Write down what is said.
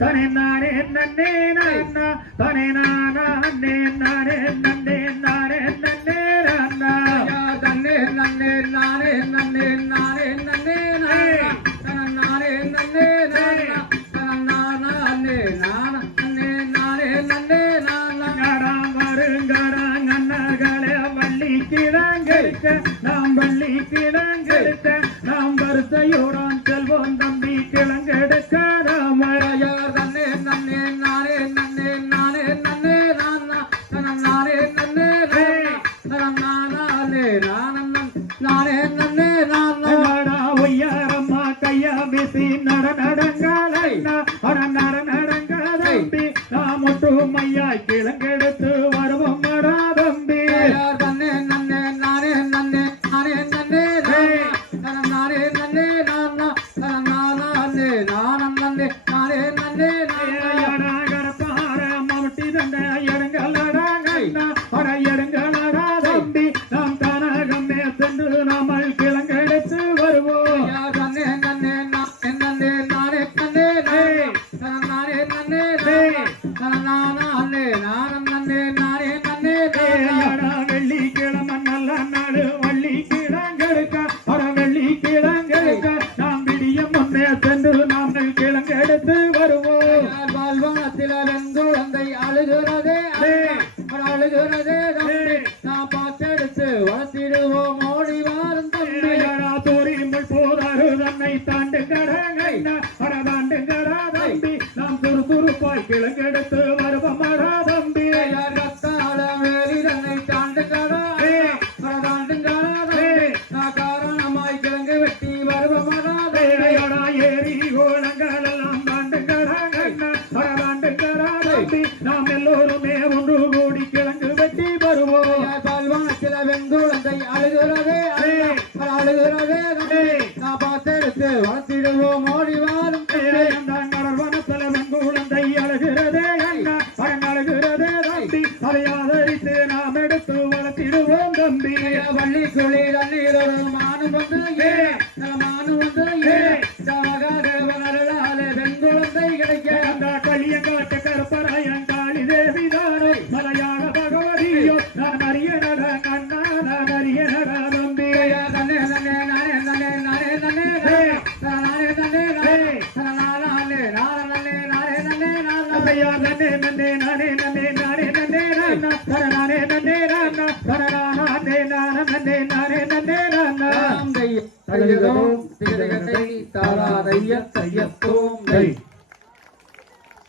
தனே நானே நன்னே நானா தனே நானா நன்னே நானே நன்னே நானே நன்னே நானா தன்னே நன்னே நானே நன்னே நானே நன்னே நானா நானே நன்னே நானா நானா நன்னே நானா நன்னே நானே நன்னே நானா கடா வருங்கடா நன்னகளே வள்ளி கிழங்கெடுக்க நாம் வள்ளி கிழங்கெடுக்க நாம் வரிசையோடான் செல்வோம் தம்பி கிழங்கெடுக்க ராமயார் தன்னே நன்னே நானே நன்னே நானே நன்னே நானா நானே நன்னே நானே நானே நன்னே நானா ஒய்யாரம்மா கையா வீசி நடனடங்காலைனா நடனடங்காதம்பி நாம் ஒற்றுமையாய் கிழங்கெடுத்து வருவோம் மடா தம்பி தன்னே நன்னே நானே நன்னே நானே நன்னே நானே நன்னே நானா நானே நானம் நன்னே நானே நன்னே நானா கடப்பார மம்முட்டி தண்டை எடுங்களடாங்கண்ணா அட எடுங்களடா தம்பி நாம் கனகமே சென்று நாமல் கிழங்கெடுத்து வருவோம் தன்னே நன்னே நன்னே நானே நன்னே நானே நன்னே நானே நானம் நன்னே நானே நன்னே வெள்ளிக்கிழமை நல்ல நாடு வள்ளி கிழங்கெடுக்க அட வெள்ளி கிழங்கெடுக்க நாம் விடிய முன்னே சென்று நாமல் கிழங்கெடுத்து வருவோம் பால்வனத்தில வெங்குழந்தை அழுகிறதே அழுகிறதே நாம் பார்த்தெடுத்து வளர்த்திடுவோம் ஓடி வாரும் தம்பியடா தூரிமுள் போதாரு தன்னை தாண்டு கடங்கை அட தாண்டு கடா தம்பி நாம் துருதுருப்பாய் கிழங்கெடுத்து வருவோம் அடா தம்பி ரத்தாள வேலி தன்னை தாண்டு கடா தாண்டு கடா தம்பி நான் காரணமாய் கிழங்கு வெட்டி வருவோம் அடா தம்பியடா ஏரி கோலங்கள் எல்லாம் தாண்டு கடங்கை அட தாண்டு கடா தம்பி நாம் எல்லோருமே ஒன்று கூடி கிழங்கு வெட்டி வருவோம் பால்வானத்தில வெங்குழந்தை அழுகிறதே அழுகிறதே நான் பார்த்தெடுத்து வளர்த்திடுவோம் ஓடி வாரும் கடற்வனத்தில வெங்குழந்தை அழுகிறதே அழுகிறதே தம்பி அதை ஆதரித்து நாம் எடுத்து வளர்த்திடுவோம் தம்பி வள்ளி குளிர் அந்நீரோடு மானு வந்து மானு வந்து மகாதேவனருளாலே வெங்குழந்தை கிடைக்க அந்த களியங்காட்டு கருப்பராயன் காளி தேவிதானோ மலையாள பகவதியோ நான் அறியனட கண்ணா நான் அறியனட தம்பி தன்னே நன்னே நானே நன்னே நானே நன்னே நானே நன்னே நானே நானே நன்னே நானே நன்னே நன்னே நானே நன்னே நானே நன்னே நானே நன்னே நானே நானே நன்னே நானே தாராதைய தையத்தோம்